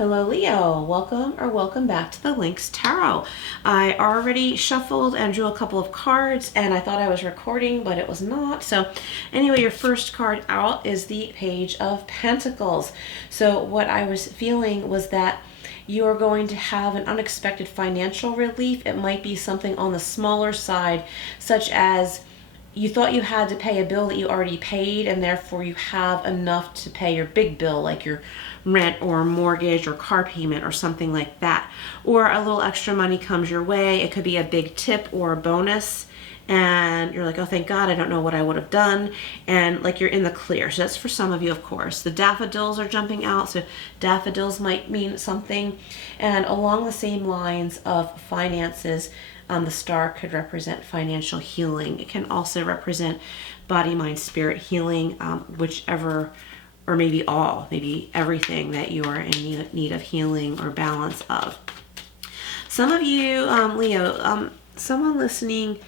Hello Leo, welcome back to the Lynx Tarot. I already shuffled and drew a couple of cards and I thought I was recording, but it was not. So anyway, your first card out is the Page of Pentacles. So what I was feeling was that you're going to have an unexpected financial relief. It might be something on the smaller side, such as you thought you had to pay a bill that you already paid, and therefore you have enough to pay your big bill, like your rent or mortgage or car payment or something like that. Or a little extra money comes your way. It could be a big tip or a bonus, and you're like, oh, thank God, I don't know what I would have done. And like you're in the clear. So that's for some of you, of course. The daffodils are jumping out. So daffodils might mean something. And along the same lines of finances, the star could represent financial healing. It can also represent body, mind, spirit healing, whichever, or maybe all, maybe everything that you are in need of healing or balance of. Some of you, Leo, someone listening,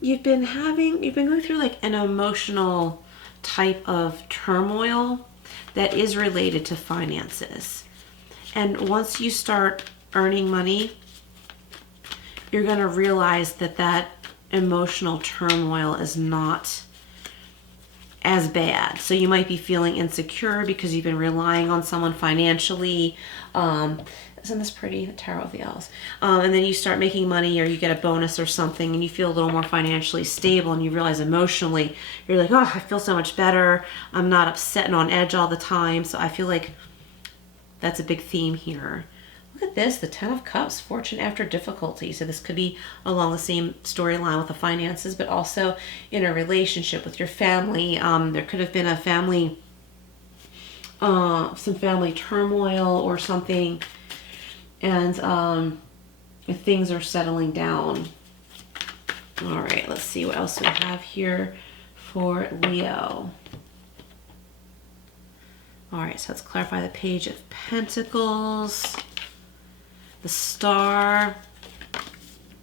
you've been going through like an emotional type of turmoil that is related to finances. And once you start earning money, you're going to realize that that emotional turmoil is not as bad. So you might be feeling insecure because you've been relying on someone financially. Isn't this pretty? The Tarot of the Owls. And then you start making money or you get a bonus or something and you feel a little more financially stable and you realize emotionally, you're like, oh, I feel so much better. I'm not upset and on edge all the time. So I feel like that's a big theme here. Look at this, the Ten of Cups, fortune after difficulty. So this could be along the same storyline with the finances, but also in a relationship with your family. There could have been a family, some family turmoil or something, and if things are settling down. All right, let's see what else we have here for Leo. All right, so let's clarify the Page of Pentacles, the Star,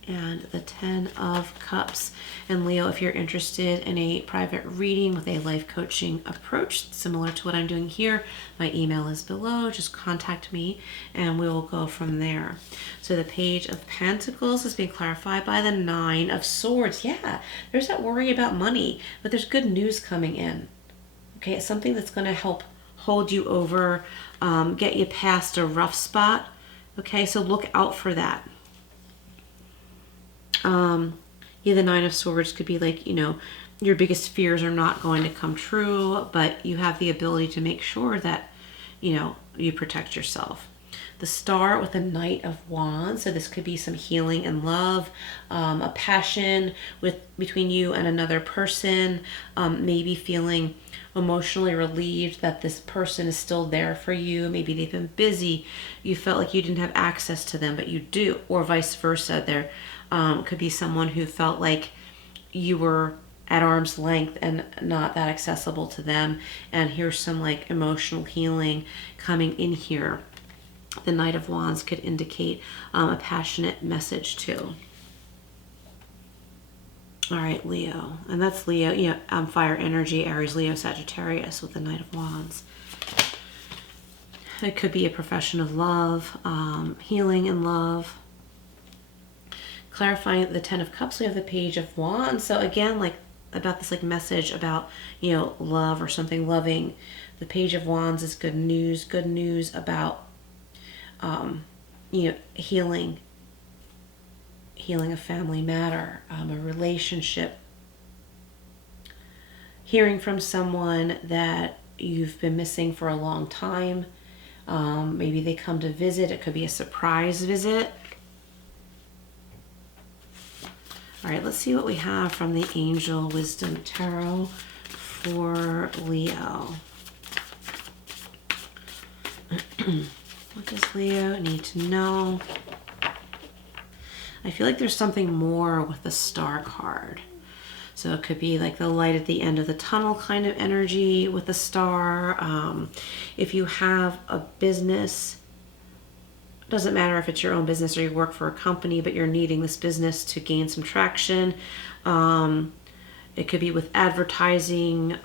and the Ten of Cups. And Leo, if you're interested in a private reading with a life coaching approach similar to what I'm doing here, my email is below. Just contact me and we will go from there. So the Page of Pentacles is being clarified by the Nine of Swords. Yeah, there's that worry about money, but there's good news coming in. Okay, it's something that's going to help hold you over, get you past a rough spot. Okay, so look out for that. Yeah, the Nine of Swords could be like, your biggest fears are not going to come true, but you have the ability to make sure that, you protect yourself. The Star with the Knight of Wands, so this could be some healing and love, a passion between you and another person, maybe feeling emotionally relieved that this person is still there for you. Maybe they've been busy. You felt like you didn't have access to them, but you do, or vice versa. There could be someone who felt like you were at arm's length and not that accessible to them. And here's some like emotional healing coming in here. The Knight of Wands could indicate a passionate message too. All right, Leo. And that's Leo, fire energy, Aries, Leo, Sagittarius with the Knight of Wands. It could be a profession of love, healing and love. Clarifying the Ten of Cups, we have the Page of Wands. So again, like about this like message about, love or something loving. The Page of Wands is good news about, healing a family matter, a relationship, hearing from someone that you've been missing for a long time. Maybe they come to visit. It could be a surprise visit. All right, let's see what we have from the Angel Wisdom Tarot for Leo. What does Leo need to know? I feel like there's something more with the Star card. So it could be like the light at the end of the tunnel kind of energy with the Star. If you have a business, doesn't matter if it's your own business or you work for a company, but you're needing this business to gain some traction. It could be with advertising,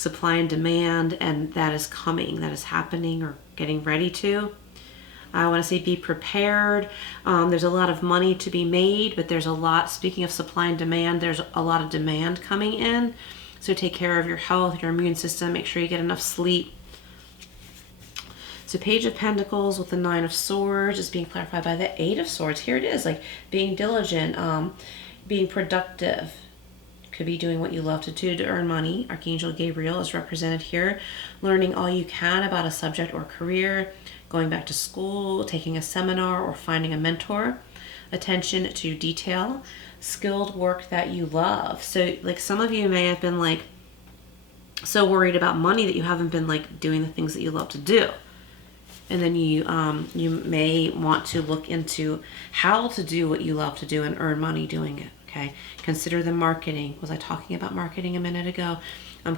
supply and demand, and that is coming, that is happening or getting ready to. I want to say be prepared. There's a lot of money to be made, but there's a lot, speaking of supply and demand, there's a lot of demand coming in. So take care of your health, your immune system, make sure you get enough sleep. So Page of Pentacles with the Nine of Swords is being clarified by the Eight of Swords. Here it is, like being diligent, being productive. Could be doing what you love to do to earn money. Archangel Gabriel is represented here. Learning all you can about a subject or career. Going back to school, taking a seminar, or finding a mentor. Attention to detail. Skilled work that you love. So like some of you may have been like so worried about money that you haven't been like doing the things that you love to do. And then you may want to look into how to do what you love to do and earn money doing it. Okay. Consider the marketing. Was I talking about marketing a minute ago?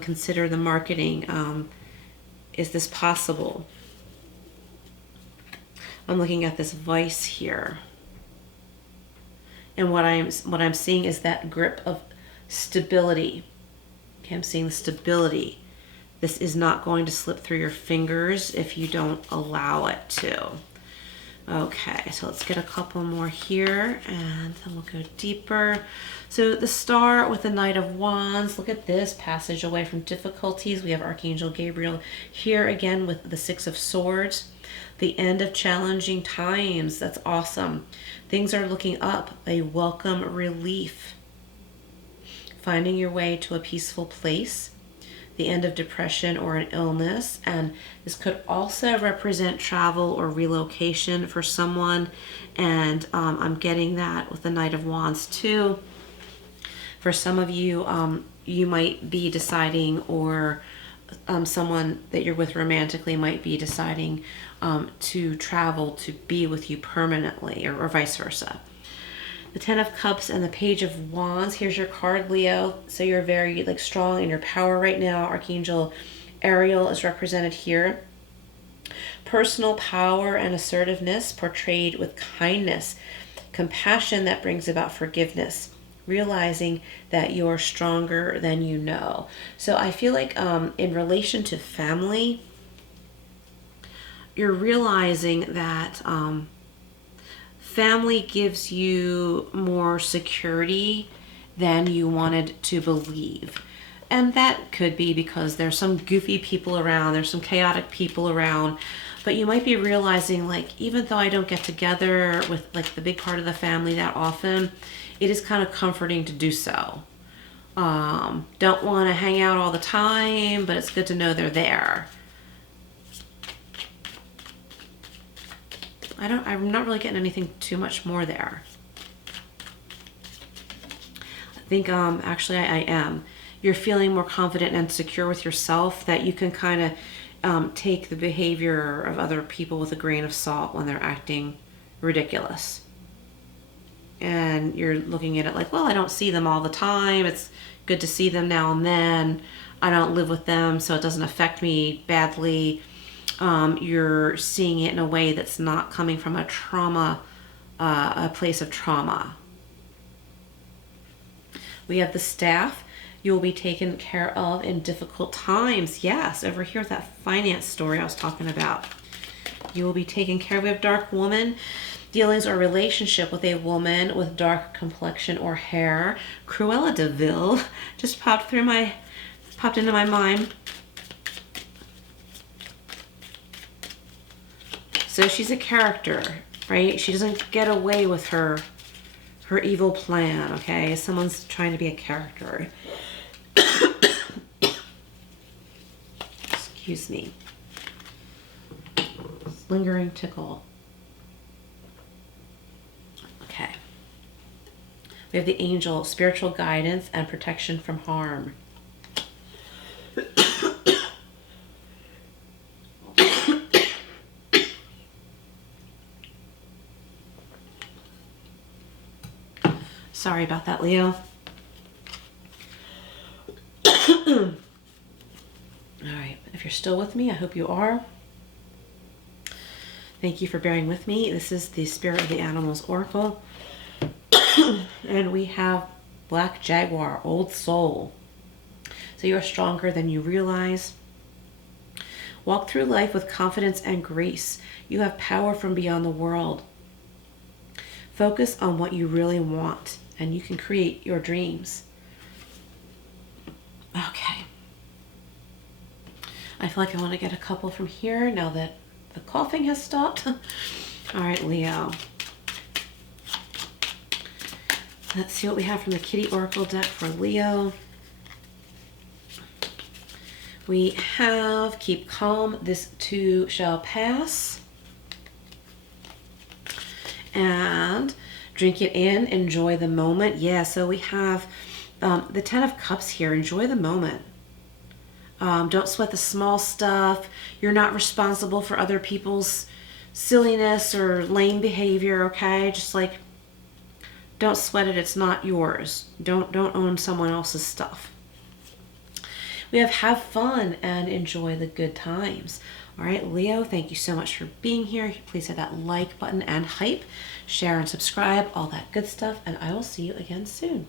Consider the marketing. Is this possible? I'm looking at this vice here. And what I'm seeing is that grip of stability. Okay, I'm seeing the stability. This is not going to slip through your fingers if you don't allow it to. Okay, so let's get a couple more here and then we'll go deeper. So the Star with the Knight of Wands, look at this, passage away from difficulties. We have Archangel Gabriel here again with the Six of Swords. The end of challenging times, that's awesome. Things are looking up, a welcome relief. Finding your way to a peaceful place. The end of depression or an illness, and this could also represent travel or relocation for someone, and I'm getting that with the Knight of Wands too. For some of you, you might be deciding, or someone that you're with romantically might be deciding to travel to be with you permanently, or vice versa. The Ten of Cups and the Page of Wands. Here's your card, Leo. So you're very like strong in your power right now. Archangel Ariel is represented here. Personal power and assertiveness portrayed with kindness. Compassion that brings about forgiveness. Realizing that you're stronger than you know. So I feel like in relation to family, you're realizing that family gives you more security than you wanted to believe. And that could be because there's some goofy people around, there's some chaotic people around, but you might be realizing, like, even though I don't get together with like the big part of the family that often, it is kind of comforting to do so. Don't want to hang out all the time, but it's good to know they're there. I'm not really getting anything too much more there. I think actually I am. You're feeling more confident and secure with yourself, that you can kind of take the behavior of other people with a grain of salt when they're acting ridiculous. And you're looking at it like, well, I don't see them all the time. It's good to see them now and then. I don't live with them, so it doesn't affect me badly. You're seeing it in a way that's not coming from a trauma, a place of trauma. We have the Staff. You will be taken care of in difficult times. Yes, over here with that finance story I was talking about. You will be taken care of. We have Dark Woman. Dealings or relationship with a woman with dark complexion or hair. Cruella de Vil just popped into my mind. So she's a character, right? She doesn't get away with her evil plan, okay? Someone's trying to be a character. Excuse me. Lingering tickle. Okay. We have the Angel, spiritual guidance and protection from harm. Sorry about that, Leo. All right, if you're still with me, I hope you are. Thank you for bearing with me. This is the Spirit of the Animals Oracle. And we have Black Jaguar, Old Soul. So you are stronger than you realize. Walk through life with confidence and grace. You have power from beyond the world. Focus on what you really want, and you can create your dreams. Okay. I feel like I want to get a couple from here now that the coughing has stopped. All right, Leo. Let's see what we have from the Kitty Oracle deck for Leo. We have keep calm, this too shall pass. And drink it in, enjoy the moment. Yeah, so we have the 10 of Cups here. Enjoy the moment. Don't sweat the small stuff. You're not responsible for other people's silliness or lame behavior, okay? Just like, don't sweat it. It's not yours. Don't own someone else's stuff. We have fun and enjoy the good times. All right, Leo, thank you so much for being here. Please hit that like button and hype, share and subscribe, all that good stuff, and I will see you again soon.